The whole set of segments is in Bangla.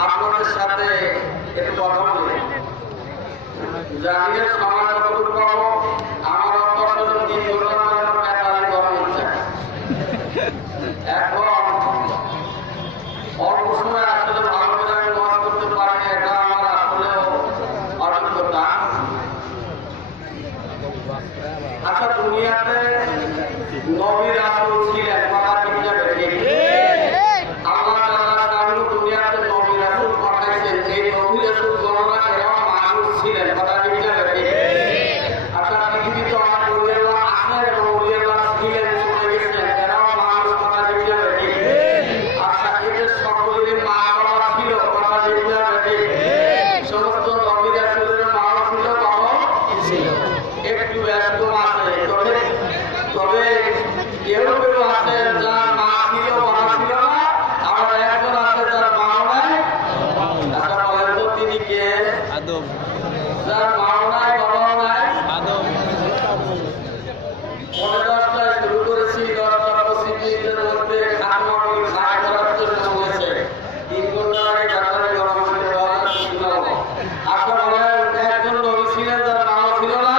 আপনাদের সাথে একটু কথা বলি। জানিয়ে সময় কতটুকু পাবো আমার অন্তত 3 ঘন্টার প্যাটার্ন গরম হচ্ছে। এখন অল্প সময় আসলে ভালো করে আমি ওয়াজ করতে পারি, এটা আমার আসলেও অযোগ্যতা। আচ্ছা, দুনিয়াতে নবী রাসূল ছিলেন, কথা ঠিক যাবে ঠিক? আল্লাহ তাআলা কারণ দুনিয়াতে নবী রাসূল পাঠাইছেন, এই নবী রাসূল গণনা এরা মানুষ ছিলেন, কথা ঠিক যাবে ঠিক? আচ্ছা, পৃথিবীতে অনেক ওলিয়াল্লাহ আছেন এবং ওলিয়াল্লাহ ছিলেন, চলে গেছেন, এরাও মানুষ, কথা ঠিক যাবে ঠিক? আচ্ছা, এদের সকলেরই মা বাবা ছিল, কথা ঠিক যাবে ঠিক? সমস্ত নবী রাসূলের মা ছিল, বাবা ছিল। একটু ব্যস্ত আছে, তবে কেউ কেউ আছে যার মা ছিল বাবা ছিল না, আবার একজন আছে যার মাও নাই। আচ্ছা, বলেন তো তিনি কে? আদম। যার মাও নাই বাবাও নাই, আদম। 10টায় শুরু করেছি, 10টা 25 মিনিটের মধ্যে খাটমাটি খায় করার জন্য হয়েছে। 3 ঘন্টা আগে ডাক্তারে গরম করে দেওয়া শুনলাম। আচ্ছা, বলেন একজন নবী ছিলেন যার মাও ছিল না,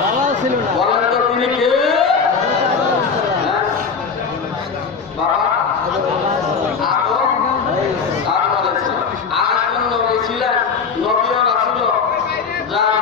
বাবাও ছিল না। বলেন তো তিনি কে? বাবা আদম। আর বলেছেন আরেকজন নবী ছিলেন, নবী ও রাসূল, যার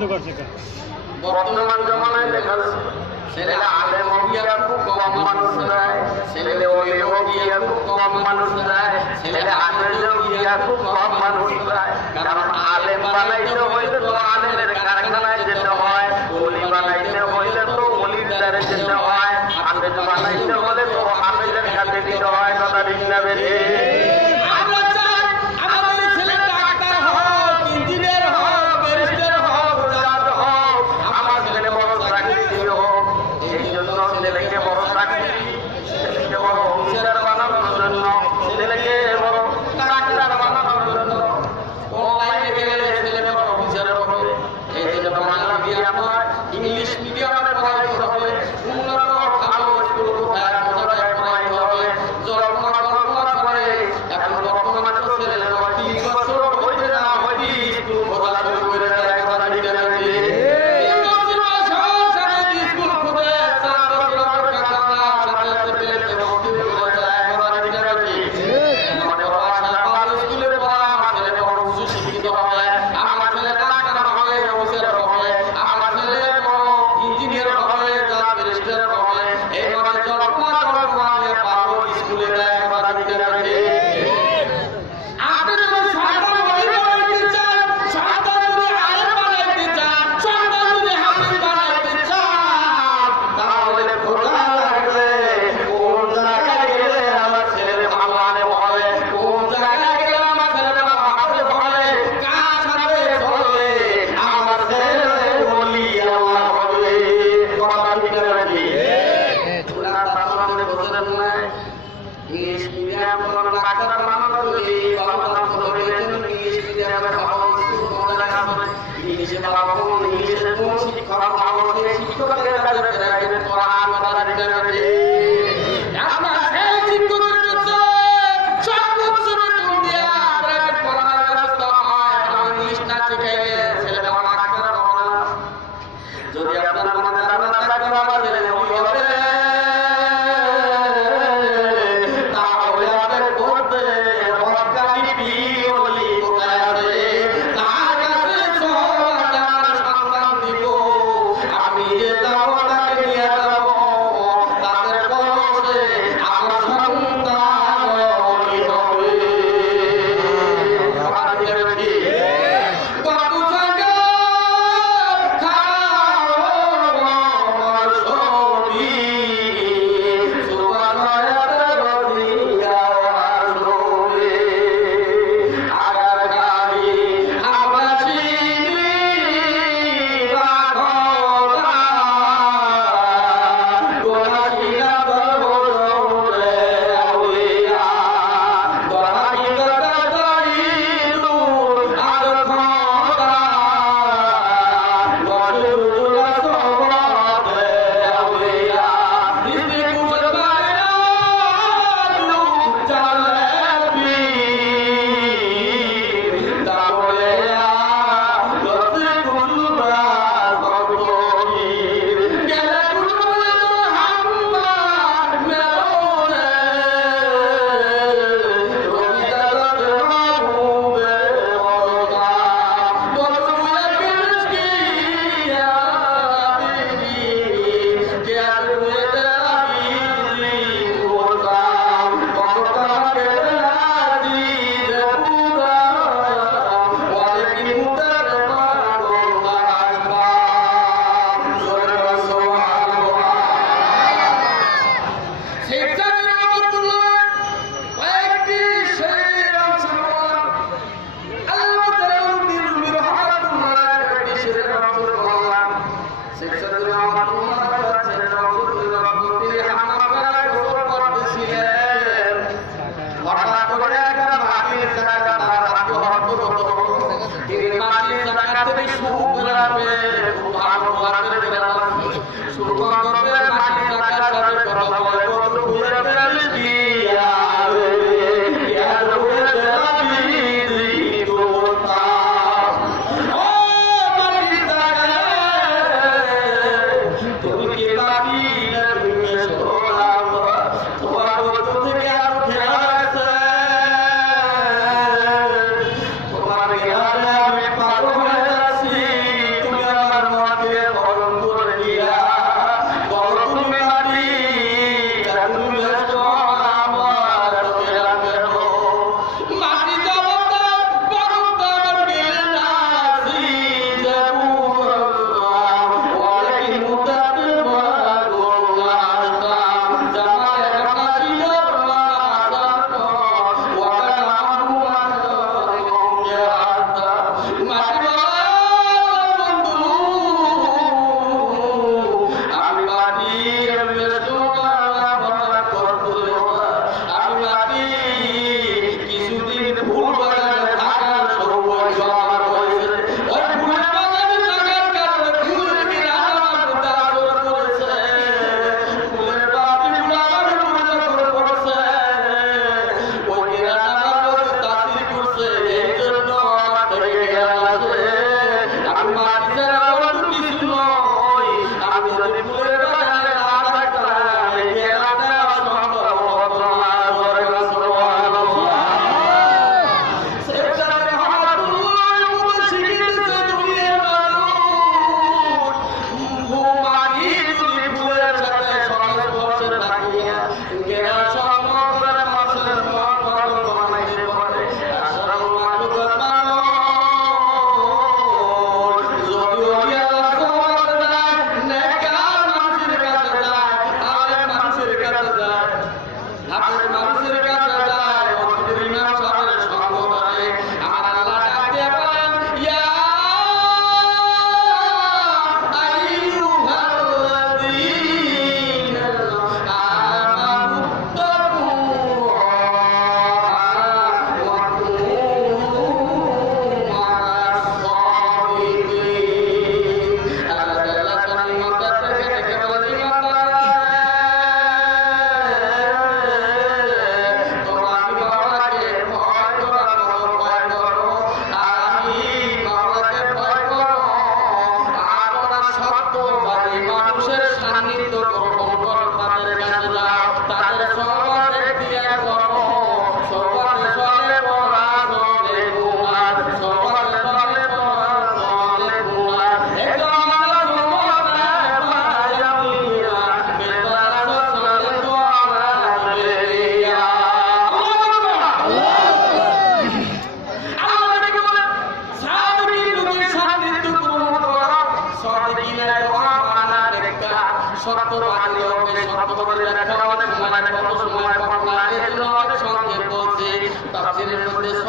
বন্ধ করছে কে? বর্তমান জমানায় দেখা যাচ্ছে ছেলে আলেম হইয়া খুব কম মানুষ যায়, ছেলে ওলি হইয়া খুব কম মানুষ যায়, ছেলে আলেম হইয়া খুব কম মানুষ যায়। কারণ আলেম বানাইতে হইলে তো আলেমের কারখানায় যেতে হয়, ওলি বানাইতে হইলে তো ওলির দ্বারে যেতে হয়, হাফেজ বানাইতে হলে তো হাফেজের কাছে দিতে হয়। কথা ঠিক না বেশি? আমরা চাই আমাদের ছেলে ডাক্তার হোক, ইঞ্জিনিয়ার হোক, ব্যারিস্টার হোক, জাজ হোক, আমার ছেলে বড় চাকরি হোক। এই জন্য ছেলেকে বড় চাকরি, ছেলেকে বড় অফিসার বানানোর জন্য, ছেলেকে বড় ডাক্তার বানানোর জন্য অনলাইনে গেলে ছেলে বড় অফিসারের হবে,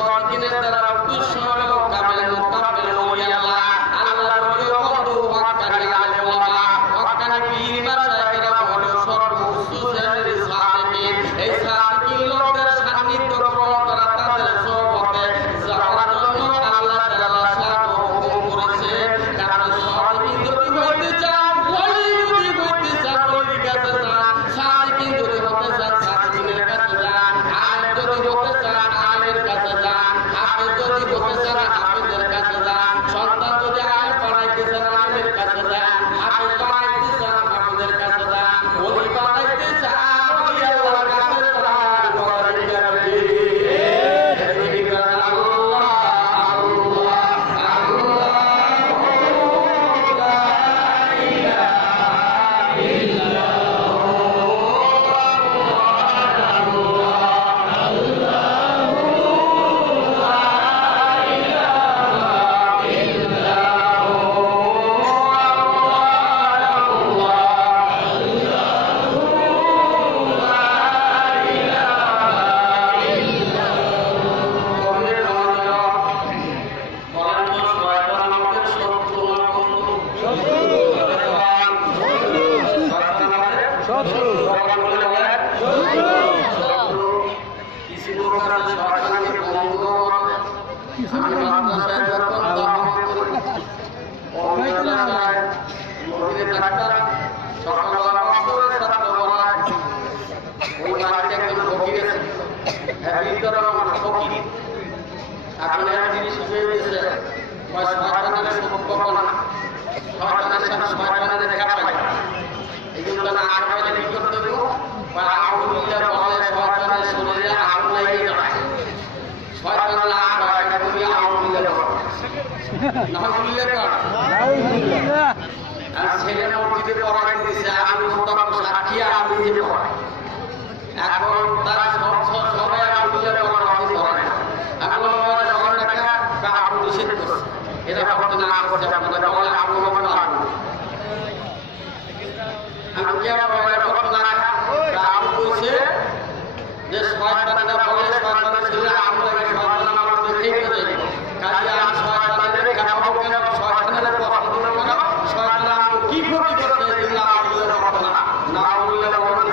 সাদিকিনের দ্বারা উদ্দেশ্য হলো কামেল মুকাম্মেল ওলি আল্লাহ আল্লাহর ওলি বন্ধু হক্কানি আলেম ওলামা হক্কানি পীর মাশায়েখরা হলো সর্বোচ্চ শ্রেণীর সাদিকিন এই সাদিকিন লোকদের সান্নিধ্য গ্রহণ করা তাদের সোহবতে যাওয়ার জন্য আল্লাহ তাআলা শাহ হুকুম করেছে কারণ সাদিকিন যদি হইতে চান ওলি যদি হইতে চান ওলির কাছে যান সাদিকিন যদি হতে চান সাদিকিনের কাছে যান আলেম যদি হতে চান আলেমের কাছে যান হাফেজ যদি হতে চান হাফেজের কাছে যান সন্তান যদি আলেম বানাইতে চান আলেমের কাছে যান হাফেজ বানাইতে চান হাফেজের কাছে যান ওলি বানাইতে চান ওলি আল্লাহর কাছে যান বলেন যাবে আল্লাহ আল্লাহ আল্লাহ ছেলে মসজিদে পড়াই দিয়েছে আমি সাক্ষী আমি নিজে পড়াই এখন তারা সবাই আবুল্লাহ পড়াতে ধরে এখন যখন দেখা আবু নিষেধ করছে এটা করতে না করছে আপনাদের তখন আবু বকর আমি কি আবার তখন না আবু কইছে যে শয়তানরা বলে শয়তানের ছেলে আবু লাগে শয়তান আমার দেখেই গেছে কাজে আমি শয়তানের খারাপ কেন শয়তানের কথা বলবো না শয়তান আমি কি ক্ষতি করতে দিন না আবুল্লাহ বকর না আবুল্লাহ বকর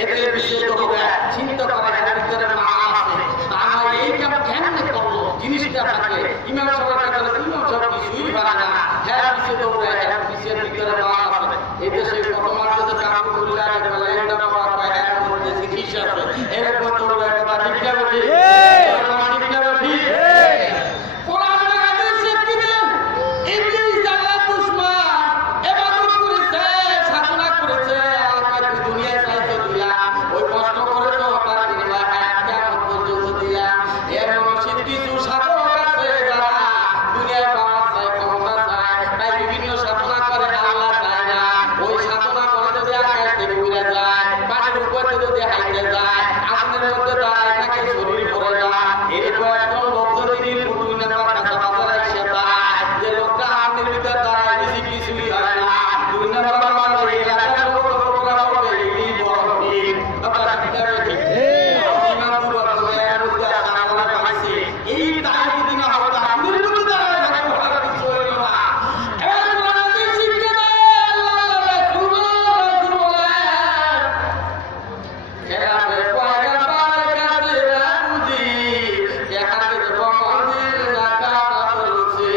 এদের বিষয়ে তোমরা চিন্তা করে এর ভিতরে মা আছে তারা এই কাম কেমনে করলো জিনিসটা থাকলে ইমাম সাহেবের কাছে ইমাম সাহেব কিছুই পারে না হ্যাঁ বিষয়ে তোমরা এর বিষয়ের ভিতরে মা আছে এই দেশে কত মানুষ আছে কাম করলে বলে এটা বাবা কয় এর মধ্যে চিকিৎসা আছে এরকম তোমরা কথা ঠিক না বলি ঠিক না বলি কোরআন হাদিসে কি দেন ইবলিস আল্লাহ দুশমন ইবাদত করেছে সাধনা করেছে আল্লাহর দুনিয়ায় চাইতে দিলা ওই কষ্ট করে তো তার দিলা একটা পর্যন্ত দিলা এর মসজিদ কিছু সাধক আছে যারা দুনিয়ায় পাওয়া চায় ক্ষমতা চায় তাই বিভিন্ন সাধনা করে আল্লাহ চায় না ওই সাধনা করে যদি আকাশ থেকে উড়ে যায় পানির উপরে যদি হাইতে যায় আগুনের মধ্যে দাঁড়ায় থাকে শরীর পড়ে যায় এরকম একজন লোক যদি দিন দুই নাম্বার কাছে বাজারে এসে দাঁড়ায় যে লোকটা আগুনের ভিতরে দাঁড়ায় বেশি কিছুই হয় না দুই নাম্বার মানে এলাকার লোক প্রোগ্রাম হবে এই বড় দিন আপনারা ঠিক আছে ইমাম বুড়া করে মধ্যে আল্লাহ পাইছে এই তাই দিন হবে আগুনের মধ্যে দাঁড়ায় থাকে ওটা কিছু হইল না এবার কোরআনে শিক্ষা দেয় আল্লাহ রাসূল বলে কেরামে পয়গম্বর কাছে রাজি এখানে মন্দির নাকা করছে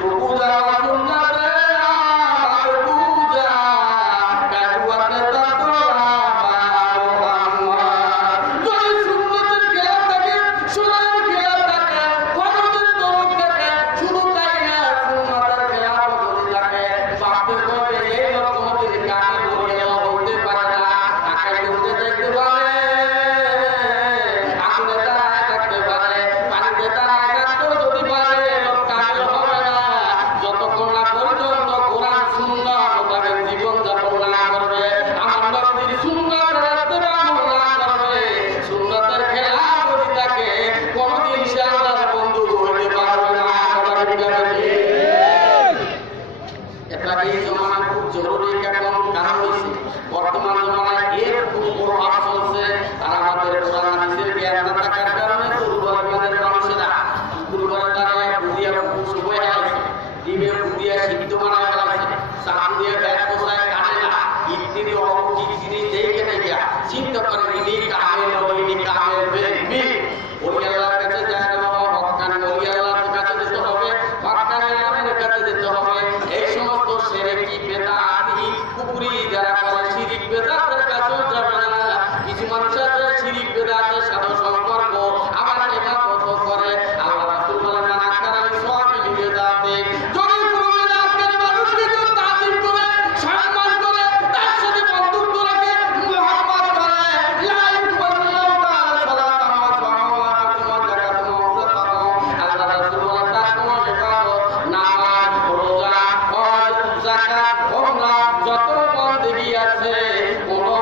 পূজা সুন্নতে আমার পূজা কারুয়াতে ততরা মোহাম্মদ যদি সুন্নতের খেলাফ থাকে সুন্নাতের খেলাফ থাকে ফরজের তরফ থাকে শুধু তাই না সুন্নতের খেলাফ যদি থাকে বাপে করে এই রকমের কানে ধরে হতে পারে না আকাশে উঠে যেতে পারে আগুনে দাঁড়ায় থাকতে পারে পানিতে দাঁড়ায় থাকতেও যদি পারে লোক কামেল হবে না যতক্ষণ না পর্যন্ত কোরআন সুন্নাত মোতাবেক জীবন যাপন না করবে আমার নবীর সুন্নাত রাখতে পারবো না করবে সুন্নাতের খেলাফ যদি থাকে কোনদিন সে আল্লাহর বন্ধু হতে পারবে না কথা ঠিক আছে এটা এই জমানা খুব জরুরি এখন কারণ হয়েছে বর্তমান জমানায় এর খুব প্রভাব চলছে আর আমাদের কোরআন হাদিসের জ্ঞান না থাকার কারণে দুর্বল ইমানের মানুষেরা দুর্বল দ্বারা বুঝিয়া সময় আছে ডিমের বুঝিয়া সিদ্ধ বানায় ফেলাইছে চাকু দিয়ে ব্যাগ বসায় কাটে না ইত্যাদি অলৌকিক জিনিস দেখে দেখে চিন্তা করে ইনি কামেল ইনি কামেল বেরবি ওই আল্লাহর কাছে যায় না বাবা হকান ওই আল্লাহর কাছে যেতে হবে হকান আল্লাহর কাছে যেতে হবে এই সমস্ত শিরকি বেদাতি কুফরি যারা করে শিরিক বেদাতের কাছেও যাবে না কিছু মানুষ আছে শিরিক বেদাতের সাথে সম্পর্ক আমার ইবাদত করে আল্লাহ রাসূল বলেন না আকারা সওয়াবি বেদাতে যদি কোনো বেদাতের মানুষকে কেউ তাজিম করে সম্মান করে তার সাথে বন্ধুত্ব রাখে মুহাব্বত করে লা ইউকাল্লিমু তাআলা সালাতাম ওয়া সালামাতুম ওয়া যাকাতুম ওয়া আল্লাহ রাসূল বলেন তার কোনো ইবাদত নামাজ রোজা হজ যাকাত ওমরা যত বন্দেগী আছে কোনো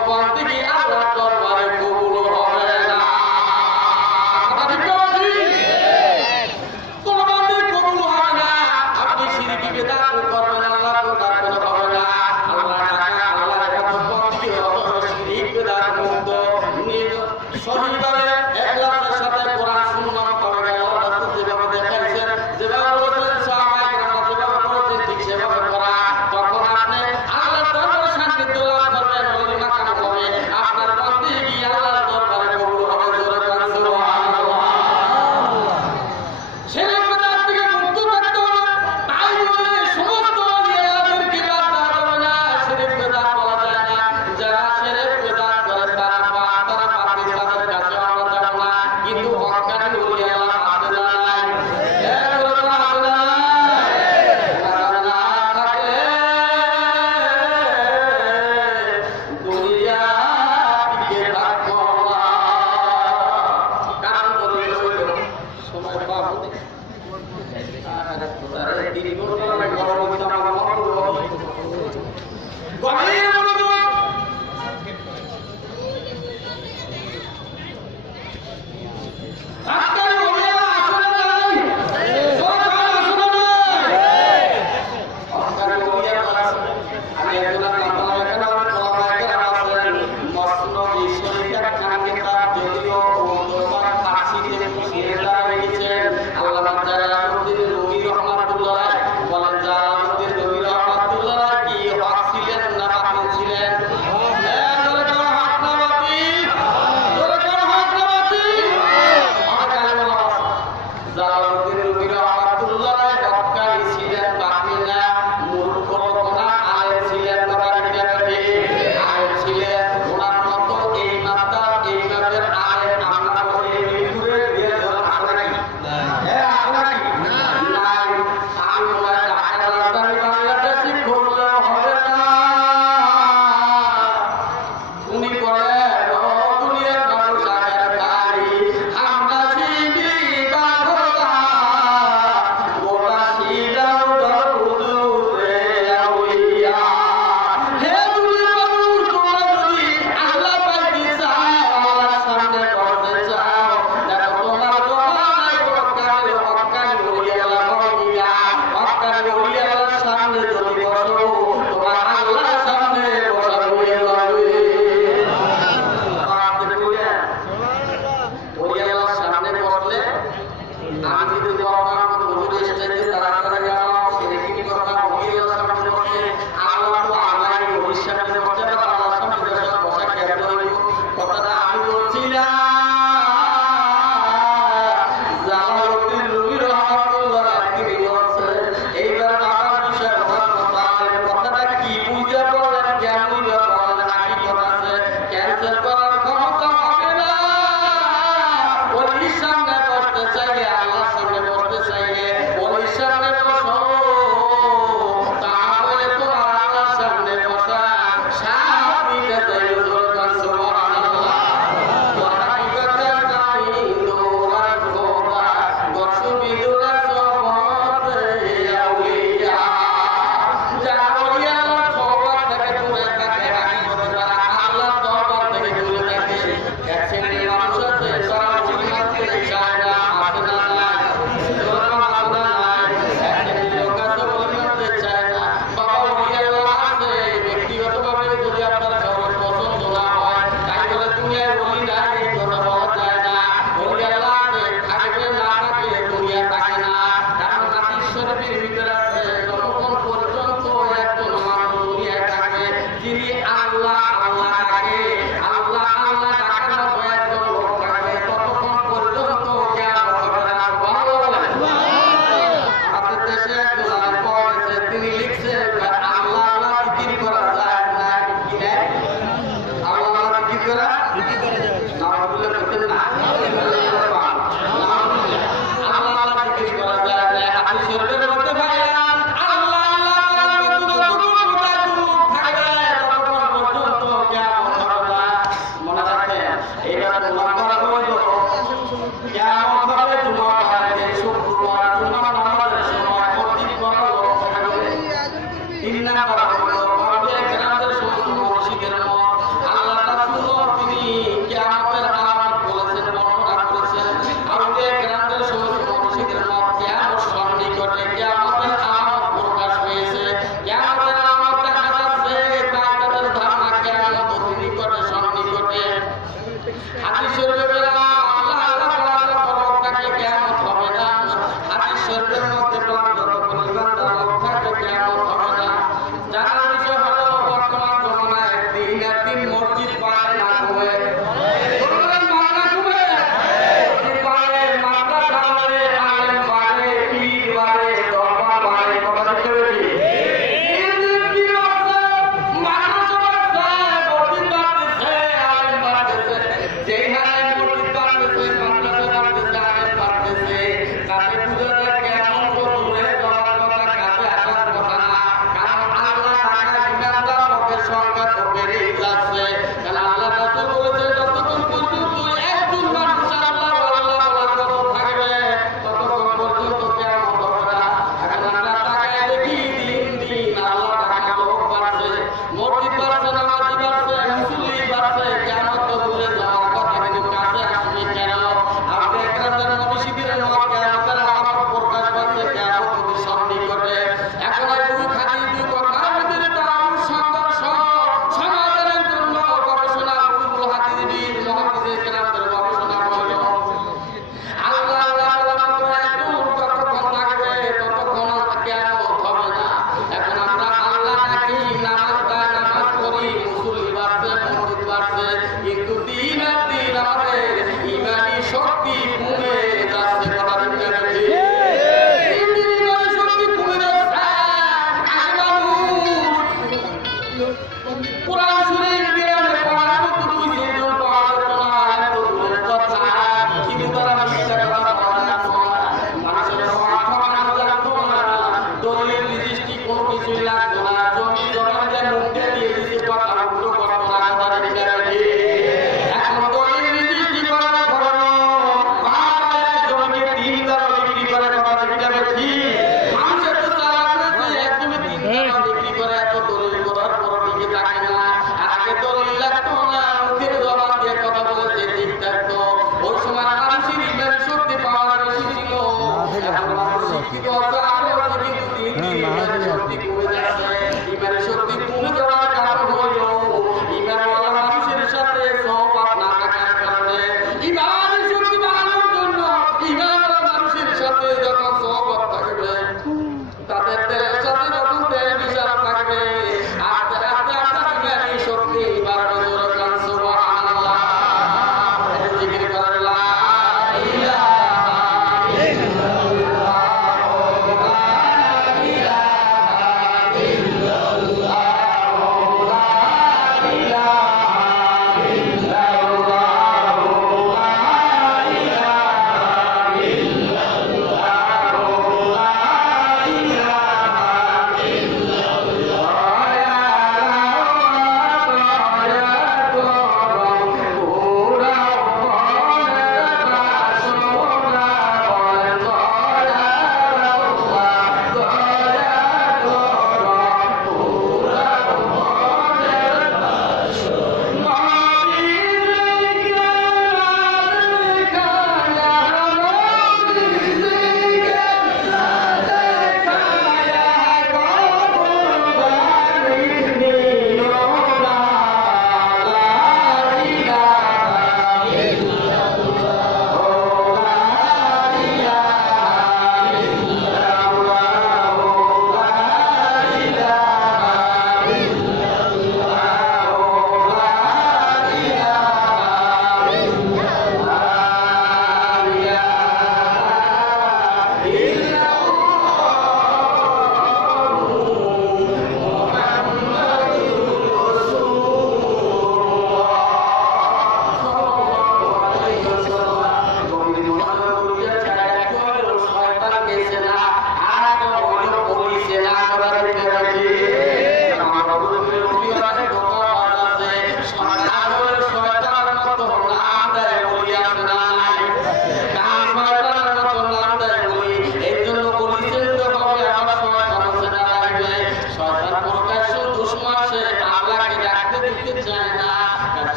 বলা হলো আউলিয়া কেরামদের সমস্ত মুর্শিদের মত আল্লাহ রাসূলও তিনি কিয়ামতের আলামত বলেছেন, বর্ণনা করেছেন। আউলিয়া কেরামদের সমস্ত মুর্শিদের মত কিয়ামত সন্নিকটে, কিয়ামতের আলামত প্রকাশ হয়েছে, কিয়ামতের আলামত দেখা যাচ্ছে, তাই তাদের ধারণা কিয়ামত অতি নিকটে, সন্নিকটে। হাদিস শরীফে বলা আল্লাহ তাআলা বলেন কিয়ামত হবে না। হাদিস শরীফের মধ্যে বলা যতক্ষণ ইমানদার লোক থাকবে কিয়ামত হবে না। জানার বিষয়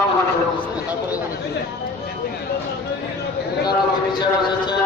সম্মানিত কারণ বিচার এসেছে